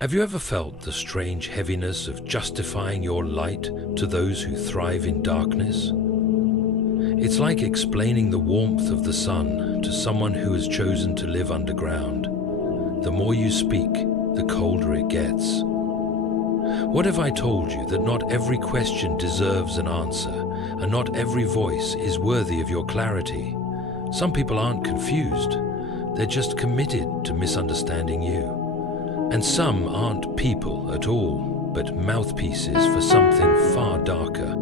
Have you ever felt the strange heaviness of justifying your light to those who thrive in darkness? It's like explaining the warmth of the sun to someone who has chosen to live underground. The more you speak, the colder it gets. What if I told you that not every question deserves an answer, and not every voice is worthy of your clarity? Some people aren't confused, they're just committed to misunderstanding you. And some aren't people at all, but mouthpieces for something far darker.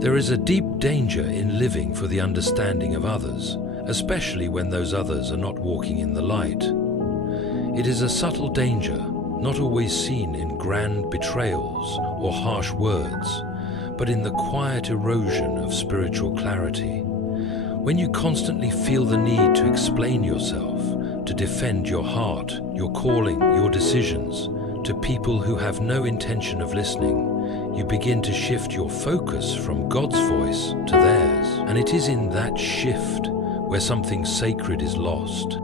There is a deep danger in living for the understanding of others, especially when those others are not walking in the light. It is a subtle danger, not always seen in grand betrayals or harsh words, but in the quiet erosion of spiritual clarity. When you constantly feel the need to explain yourself, to defend your heart, your calling, your decisions, to people who have no intention of listening, you begin to shift your focus from God's voice to theirs. And it is in that shift where something sacred is lost.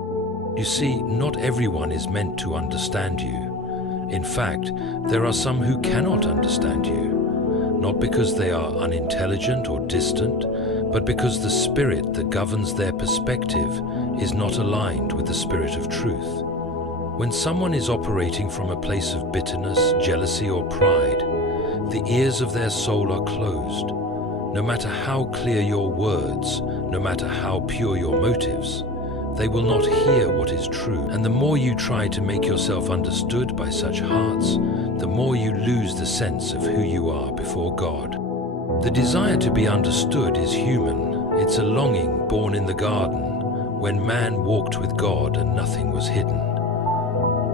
You see, not everyone is meant to understand you. In fact, there are some who cannot understand you, not because they are unintelligent or distant, but because the spirit that governs their perspective is not aligned with the spirit of truth. When someone is operating from a place of bitterness, jealousy, or pride, the ears of their soul are closed. No matter how clear your words, no matter how pure your motives, they will not hear what is true. And the more you try to make yourself understood by such hearts, the more you lose the sense of who you are before God. The desire to be understood is human. It's a longing born in the garden when man walked with God and nothing was hidden.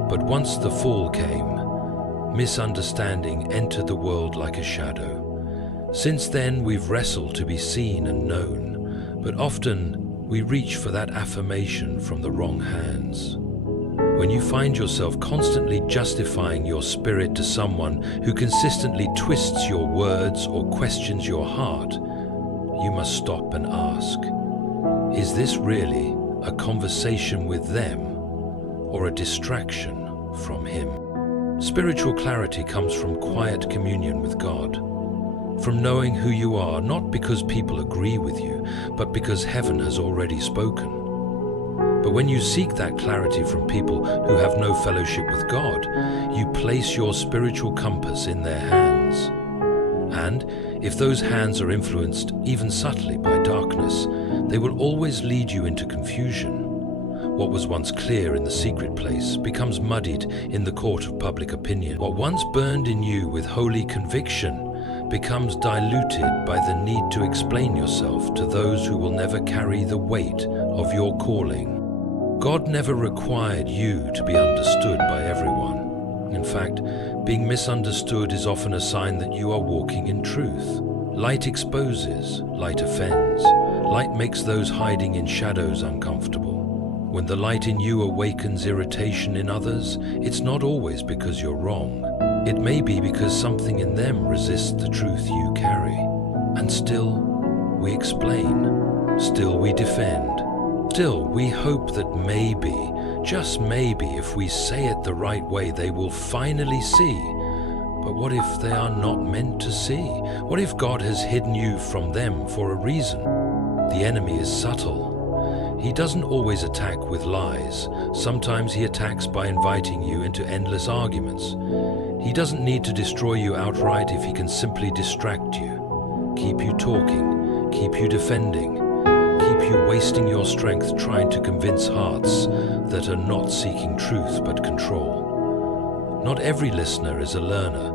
But once the fall came, misunderstanding entered the world like a shadow. Since then, we've wrestled to be seen and known, but often we reach for that affirmation from the wrong hands. When you find yourself constantly justifying your spirit to someone who consistently twists your words or questions your heart, you must stop and ask, is this really a conversation with them or a distraction from Him? Spiritual clarity comes from quiet communion with God, from knowing who you are, not because people agree with you, but because heaven has already spoken. But when you seek that clarity from people who have no fellowship with God, you place your spiritual compass in their hands. And if those hands are influenced even subtly by darkness, they will always lead you into confusion. What was once clear in the secret place becomes muddied in the court of public opinion. What once burned in you with holy conviction becomes diluted by the need to explain yourself to those who will never carry the weight of your calling. God never required you to be understood by everyone. In fact, being misunderstood is often a sign that you are walking in truth. Light exposes, light offends. Light makes those hiding in shadows uncomfortable. When the light in you awakens irritation in others, it's not always because you're wrong. It may be because something in them resists the truth you carry. And still, we explain. Still, we defend. Still, we hope that maybe, just maybe, if we say it the right way, they will finally see. But what if they are not meant to see? What if God has hidden you from them for a reason? The enemy is subtle. He doesn't always attack with lies. Sometimes he attacks by inviting you into endless arguments. He doesn't need to destroy you outright if he can simply distract you, keep you talking, keep you defending, keep you wasting your strength trying to convince hearts that are not seeking truth but control. Not every listener is a learner.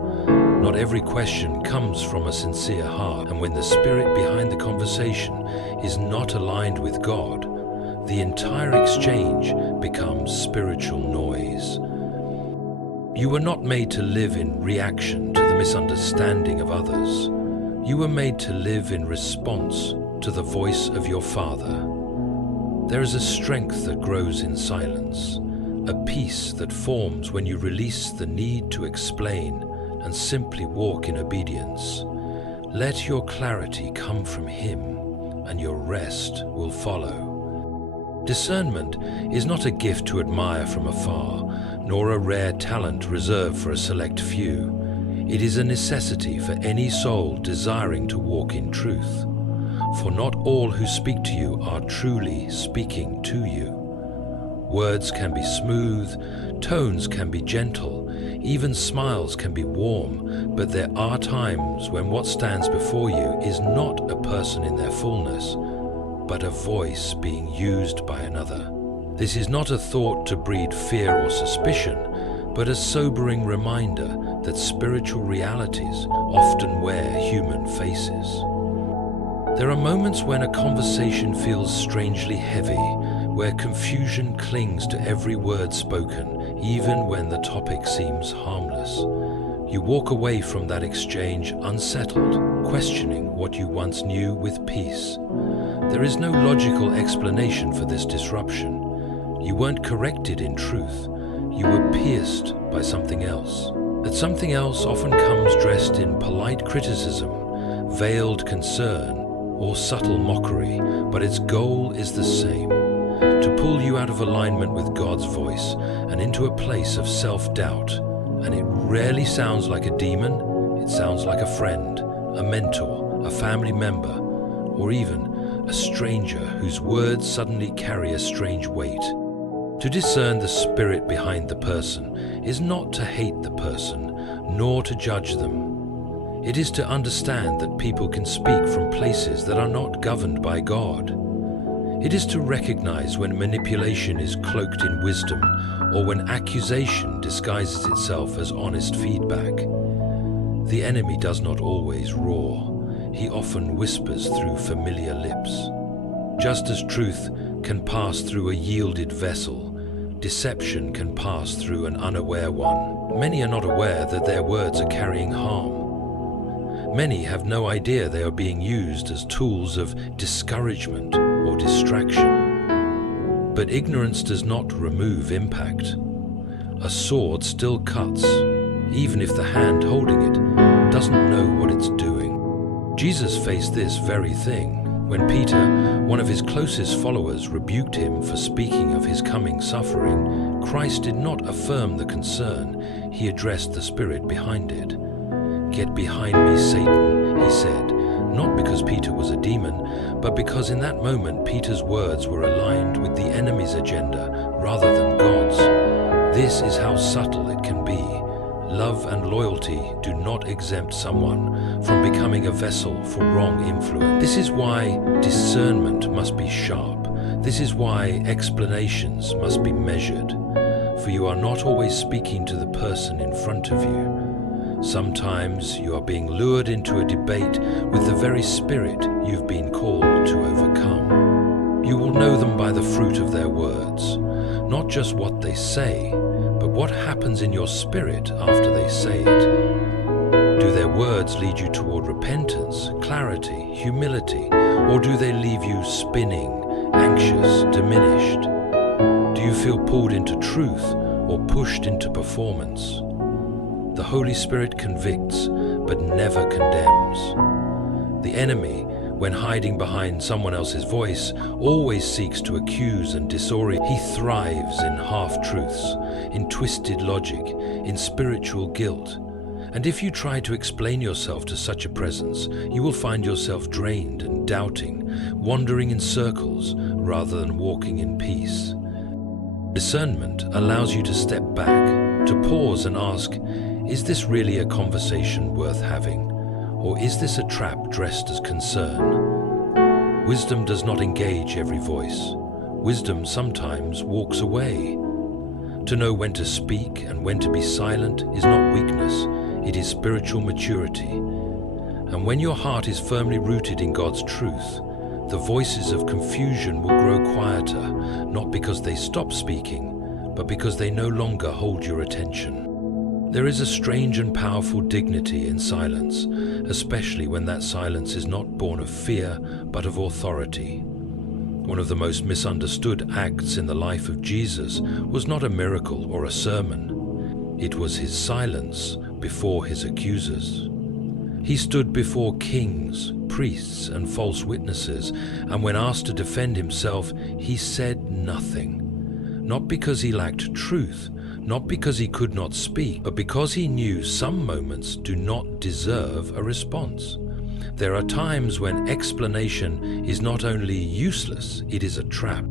Not every question comes from a sincere heart. And when the spirit behind the conversation is not aligned with God, the entire exchange becomes spiritual noise. You were not made to live in reaction to the misunderstanding of others. You were made to live in response to the voice of your Father. There is a strength that grows in silence, a peace that forms when you release the need to explain and simply walk in obedience. Let your clarity come from Him, and your rest will follow. Discernment is not a gift to admire from afar, nor a rare talent reserved for a select few. It is a necessity for any soul desiring to walk in truth. For not all who speak to you are truly speaking to you. Words can be smooth, tones can be gentle, even smiles can be warm, but there are times when what stands before you is not a person in their fullness, but a voice being used by another. This is not a thought to breed fear or suspicion, but a sobering reminder that spiritual realities often wear human faces. There are moments when a conversation feels strangely heavy, where confusion clings to every word spoken, even when the topic seems harmless. You walk away from that exchange unsettled, questioning what you once knew with peace. There is no logical explanation for this disruption. You weren't corrected in truth. You were pierced by something else. That something else often comes dressed in polite criticism, veiled concern, or subtle mockery, but its goal is the same: to pull you out of alignment with God's voice and into a place of self-doubt. And it rarely sounds like a demon, it sounds like a friend, a mentor, a family member, or even a stranger whose words suddenly carry a strange weight. To discern the spirit behind the person is not to hate the person, nor to judge them. It is to understand that people can speak from places that are not governed by God. It is to recognize when manipulation is cloaked in wisdom, or when accusation disguises itself as honest feedback. The enemy does not always roar. He often whispers through familiar lips. Just as truth can pass through a yielded vessel, deception can pass through an unaware one. Many are not aware that their words are carrying harm. Many have no idea they are being used as tools of discouragement or distraction. But ignorance does not remove impact. A sword still cuts, even if the hand holding it doesn't know what it's doing. Jesus faced this very thing. When Peter, one of his closest followers, rebuked him for speaking of his coming suffering, Christ did not affirm the concern. He addressed the spirit behind it. "Get behind me, Satan," he said, not because Peter was a demon, but because in that moment Peter's words were aligned with the enemy's agenda rather than God's. This is how subtle it can be. Love and loyalty do not exempt someone from becoming a vessel for wrong influence. This is why discernment must be sharp. This is why explanations must be measured. For you are not always speaking to the person in front of you. Sometimes you are being lured into a debate with the very spirit you've been called to overcome. You will know them by the fruit of their words, not just what they say, but what happens in your spirit after they say it. Do their words lead you toward repentance, clarity, humility, or do they leave you spinning, anxious, diminished? Do you feel pulled into truth or pushed into performance? The Holy Spirit convicts, but never condemns. The enemy, when hiding behind someone else's voice, always seeks to accuse and disorient. He thrives in half-truths, in twisted logic, in spiritual guilt. And if you try to explain yourself to such a presence, you will find yourself drained and doubting, wandering in circles rather than walking in peace. Discernment allows you to step back, to pause and ask, is this really a conversation worth having? Or is this a trap dressed as concern? Wisdom does not engage every voice. Wisdom sometimes walks away. To know when to speak and when to be silent is not weakness, it is spiritual maturity. And when your heart is firmly rooted in God's truth, the voices of confusion will grow quieter, not because they stop speaking, but because they no longer hold your attention. There is a strange and powerful dignity in silence, especially when that silence is not born of fear, but of authority. One of the most misunderstood acts in the life of Jesus was not a miracle or a sermon. It was his silence before his accusers. He stood before kings, priests, and false witnesses, and when asked to defend himself, he said nothing. Not because he lacked truth, not because he could not speak, but because he knew some moments do not deserve a response. There are times when explanation is not only useless, it is a trap.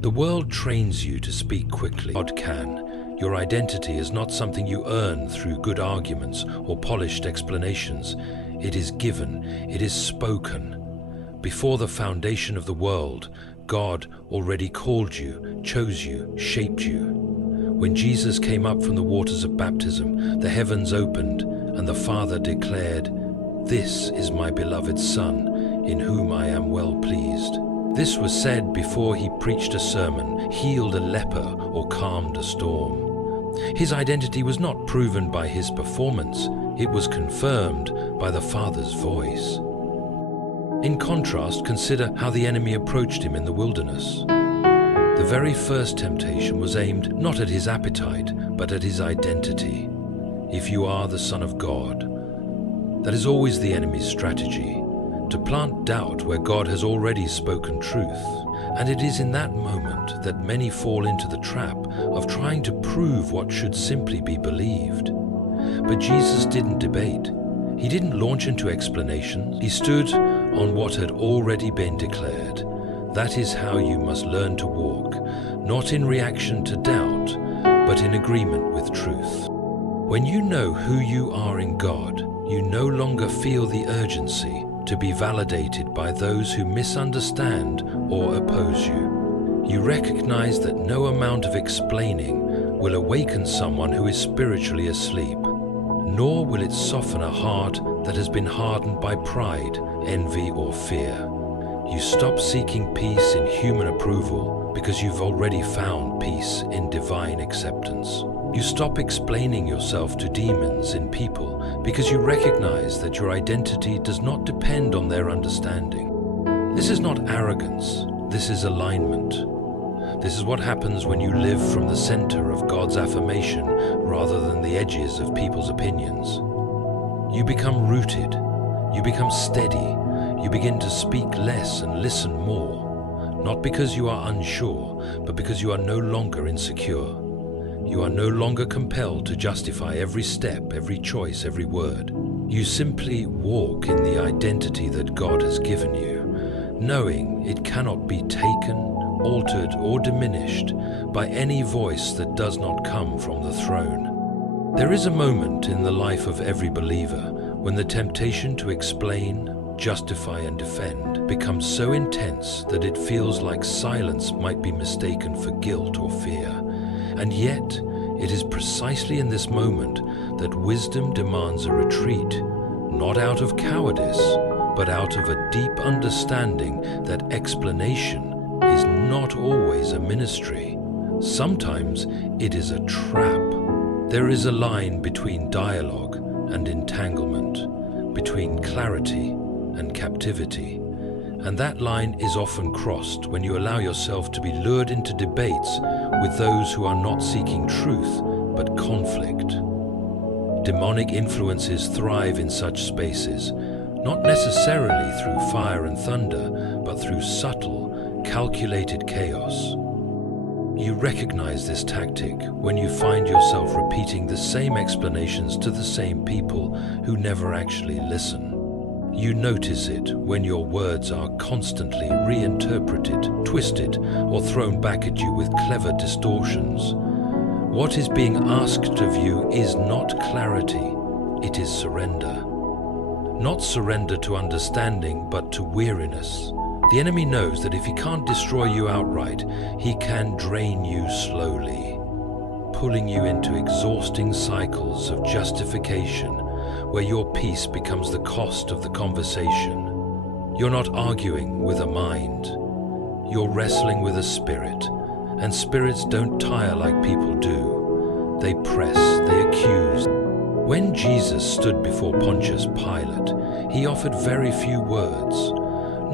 The world trains you to speak quickly. God can. Your identity is not something you earn through good arguments or polished explanations. It is given, it is spoken. Before the foundation of the world, God already called you, chose you, shaped you. When Jesus came up from the waters of baptism, the heavens opened, and the Father declared, "This is my beloved Son, in whom I am well pleased." This was said before he preached a sermon, healed a leper, or calmed a storm. His identity was not proven by his performance, it was confirmed by the Father's voice. In contrast, consider how the enemy approached him in the wilderness. The very first temptation was aimed not at his appetite, but at his identity. If you are the Son of God. That is always the enemy's strategy, to plant doubt where God has already spoken truth. And it is in that moment that many fall into the trap of trying to prove what should simply be believed. But Jesus didn't debate. He didn't launch into explanations. He stood on what had already been declared. That is how you must learn to walk, not in reaction to doubt, but in agreement with truth. When you know who you are in God, you no longer feel the urgency to be validated by those who misunderstand or oppose you. You recognize that no amount of explaining will awaken someone who is spiritually asleep, nor will it soften a heart that has been hardened by pride, envy, or fear. You stop seeking peace in human approval because you've already found peace in divine acceptance. You stop explaining yourself to demons in people because you recognize that your identity does not depend on their understanding. This is not arrogance, this is alignment. This is what happens when you live from the center of God's affirmation rather than the edges of people's opinions. You become rooted, you become steady, you begin to speak less and listen more, not because you are unsure, but because you are no longer insecure. You are no longer compelled to justify every step, every choice, every word. You simply walk in the identity that God has given you, knowing it cannot be taken, altered, or diminished by any voice that does not come from the throne. There is a moment in the life of every believer when the temptation to explain, justify, and defend becomes so intense that it feels like silence might be mistaken for guilt or fear. And yet, it is precisely in this moment that wisdom demands a retreat, not out of cowardice, but out of a deep understanding that explanation is not always a ministry. Sometimes it is a trap. There is a line between dialogue and entanglement, between clarity and captivity. And that line is often crossed when you allow yourself to be lured into debates with those who are not seeking truth, but conflict. Demonic influences thrive in such spaces, not necessarily through fire and thunder, but through subtle, calculated chaos. You recognize this tactic when you find yourself repeating the same explanations to the same people who never actually listen. You notice it when your words are constantly reinterpreted, twisted, or thrown back at you with clever distortions. What is being asked of you is not clarity, it is surrender. Not surrender to understanding, but to weariness. The enemy knows that if he can't destroy you outright, he can drain you slowly, pulling you into exhausting cycles of justification, where your peace becomes the cost of the conversation. You're not arguing with a mind. You're wrestling with a spirit, and spirits don't tire like people do. They press, they accuse. When Jesus stood before Pontius Pilate, he offered very few words,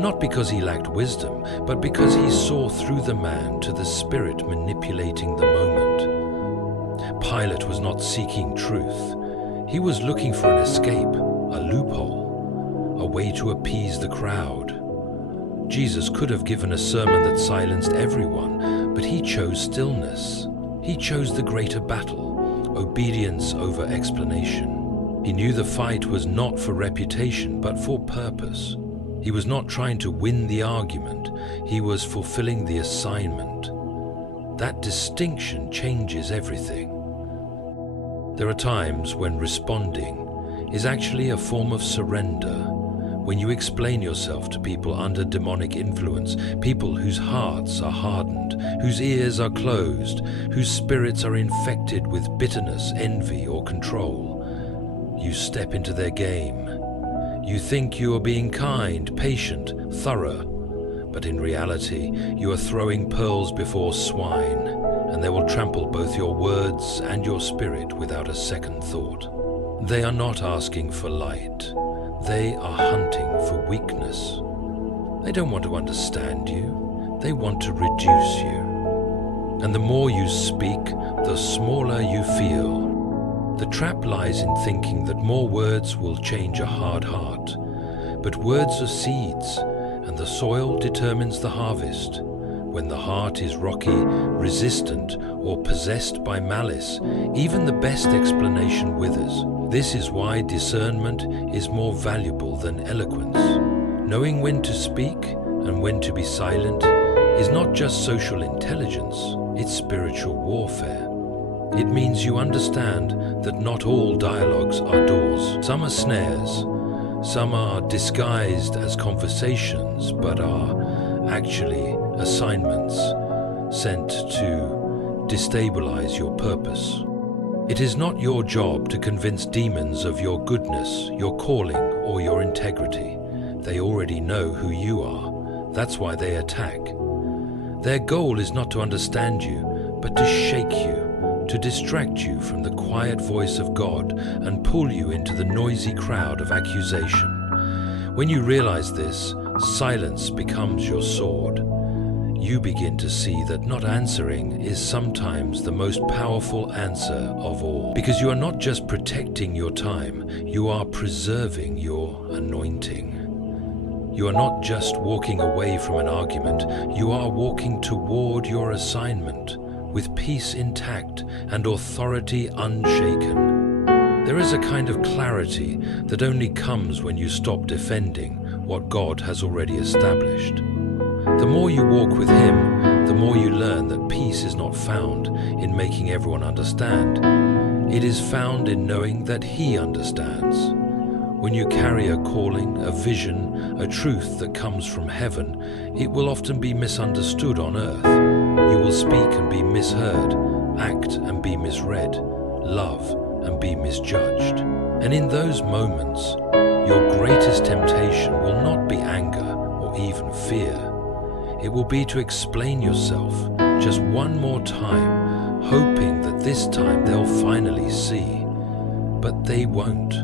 not because he lacked wisdom, but because he saw through the man to the spirit manipulating the moment. Pilate was not seeking truth. He was looking for an escape, a loophole, a way to appease the crowd. Jesus could have given a sermon that silenced everyone, but he chose stillness. He He chose the greater battle, obedience over explanation. He knew the fight was not for reputation, but for purpose. He was not trying to win the argument, he was fulfilling the assignment. That distinction changes everything. There are times when responding is actually a form of surrender, when you explain yourself to people under demonic influence, people whose hearts are hardened, whose ears are closed, whose spirits are infected with bitterness, envy, or control. You step into their game. You think you are being kind, patient, thorough, but in reality, you are throwing pearls before swine, and they will trample both your words and your spirit without a second thought. They are not asking for light. They are hunting for weakness. They don't want to understand you. They want to reduce you. And the more you speak, the smaller you feel. The trap lies in thinking that more words will change a hard heart. But words are seeds, and the soil determines the harvest. When the heart is rocky, resistant, or possessed by malice, even the best explanation withers. This is why discernment is more valuable than eloquence. Knowing when to speak and when to be silent is not just social intelligence, it's spiritual warfare. It means you understand that not all dialogues are doors. Some are snares, some are disguised as conversations, but are actually assignments sent to destabilize your purpose. It is not your job to convince demons of your goodness, your calling, or your integrity. They already know who you are. That's why they attack. Their goal is not to understand you, but to shake you, to distract you from the quiet voice of God and pull you into the noisy crowd of accusation. When you realize this, silence becomes your sword. You begin to see that not answering is sometimes the most powerful answer of all. Because you are not just protecting your time, you are preserving your anointing. You are not just walking away from an argument, you are walking toward your assignment with peace intact and authority unshaken. There is a kind of clarity that only comes when you stop defending what God has already established. The more you walk with Him, the more you learn that peace is not found in making everyone understand. It is found in knowing that He understands. When you carry a calling, a vision, a truth that comes from heaven, it will often be misunderstood on earth. You will speak and be misheard, act and be misread, love and be misjudged. And in those moments, your greatest temptation will not be anger or even fear. It will be to explain yourself just one more time, hoping that this time they'll finally see. But they won't.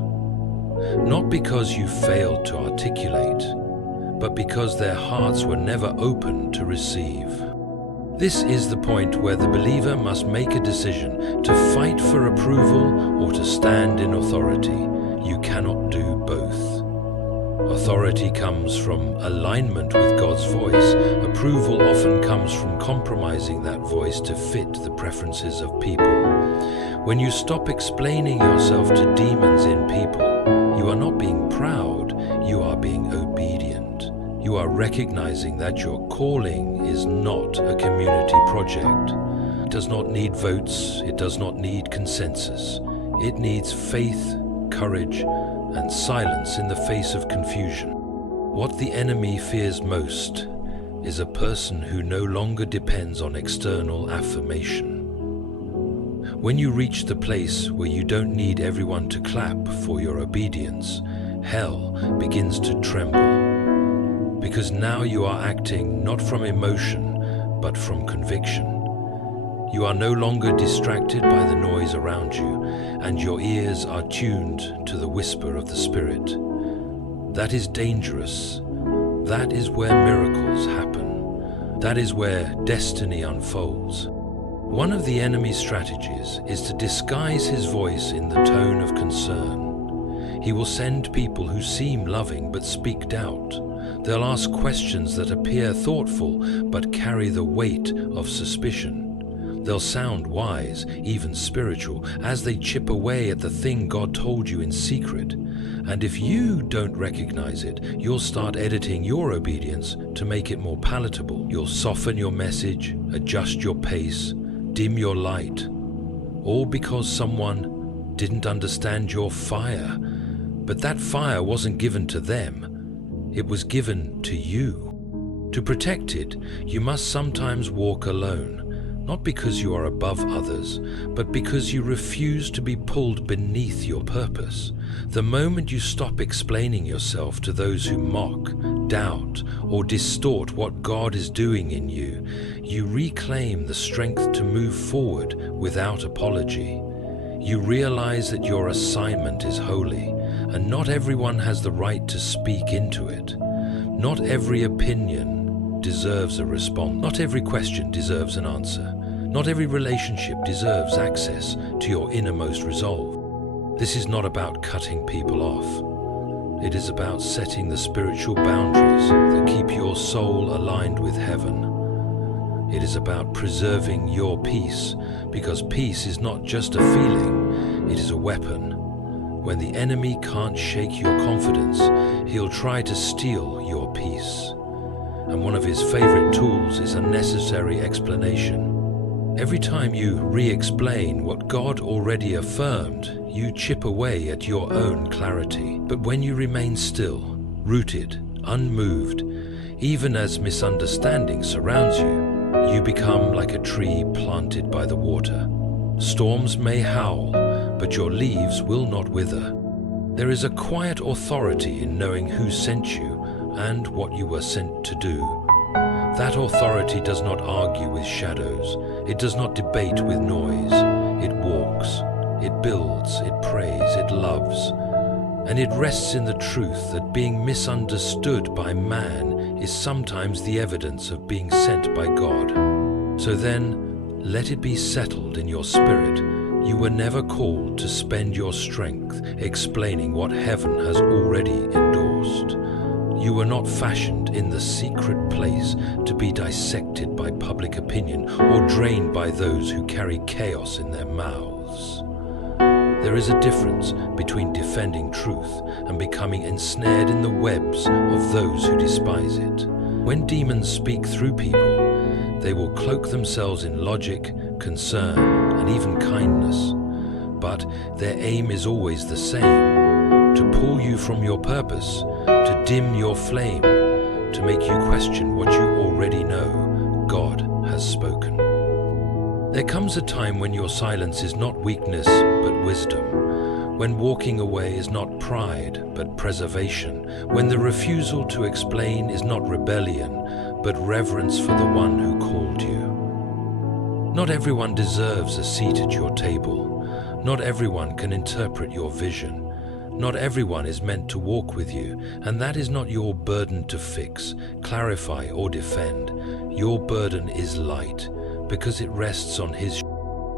Not because you failed to articulate, but because their hearts were never open to receive. This is the point where the believer must make a decision to fight for approval or to stand in authority. You cannot do both. Authority comes from alignment with God's voice. Approval often comes from compromising that voice to fit the preferences of people. When you stop explaining yourself to demons in people, you are not being proud, you are being obedient. You are recognizing that your calling is not a community project. It does not need votes, it does not need consensus. It needs faith, courage, and silence in the face of confusion. What the enemy fears most is a person who no longer depends on external affirmation. When you reach the place where you don't need everyone to clap for your obedience, hell begins to tremble. Because now you are acting not from emotion, but from conviction. You are no longer distracted by the noise around you, and your ears are tuned to the whisper of the Spirit. That is dangerous. That is where miracles happen. That is where destiny unfolds. One of the enemy's strategies is to disguise his voice in the tone of concern. He will send people who seem loving but speak doubt. They'll ask questions that appear thoughtful but carry the weight of suspicion. They'll sound wise, even spiritual, as they chip away at the thing God told you in secret. And if you don't recognize it, you'll start editing your obedience to make it more palatable. You'll soften your message, adjust your pace, dim your light, all because someone didn't understand your fire. But that fire wasn't given to them, it was given to you. To protect it, you must sometimes walk alone. Not because you are above others, but because you refuse to be pulled beneath your purpose. The moment you stop explaining yourself to those who mock, doubt, or distort what God is doing in you, you reclaim the strength to move forward without apology. You realize that your assignment is holy, and not everyone has the right to speak into it. Not every opinion deserves a response. Not every question deserves an answer. Not every relationship deserves access to your innermost resolve. This is not about cutting people off. It is about setting the spiritual boundaries that keep your soul aligned with heaven. It is about preserving your peace, because peace is not just a feeling, it is a weapon. When the enemy can't shake your confidence, he'll try to steal your peace. And one of his favorite tools is unnecessary explanation. Every time you re-explain what God already affirmed, you chip away at your own clarity. But when you remain still, rooted, unmoved, even as misunderstanding surrounds you, you become like a tree planted by the water. Storms may howl, but your leaves will not wither. There is a quiet authority in knowing who sent you and what you were sent to do. That authority does not argue with shadows. It does not debate with noise. It walks, it builds, it prays, it loves. And it rests in the truth that being misunderstood by man is sometimes the evidence of being sent by God. So then, let it be settled in your spirit. You were never called to spend your strength explaining what heaven has already endorsed. You were not fashioned in the secret place to be dissected by public opinion or drained by those who carry chaos in their mouths. There is a difference between defending truth and becoming ensnared in the webs of those who despise it. When demons speak through people, they will cloak themselves in logic, concern, and even kindness. But their aim is always the same: to pull you from your purpose, to dim your flame, to make you question what you already know. God has spoken. There comes a time when your silence is not weakness, but wisdom. When walking away is not pride, but preservation. When the refusal to explain is not rebellion, but reverence for the one who called you. Not everyone deserves a seat at your table. Not everyone can interpret your vision. Not everyone is meant to walk with you, and that is not your burden to fix, clarify, or defend. Your burden is light, because it rests on His.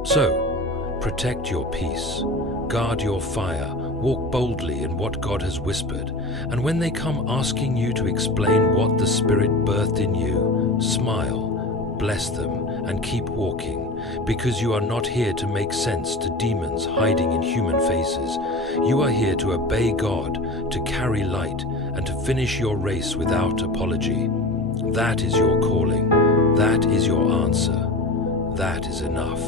So, protect your peace, guard your fire, walk boldly in what God has whispered, and when they come asking you to explain what the Spirit birthed in you, smile, bless them, and keep walking. Because you are not here to make sense to demons hiding in human faces. You are here to obey God, to carry light, and to finish your race without apology. That is your calling. That is your answer. That is enough.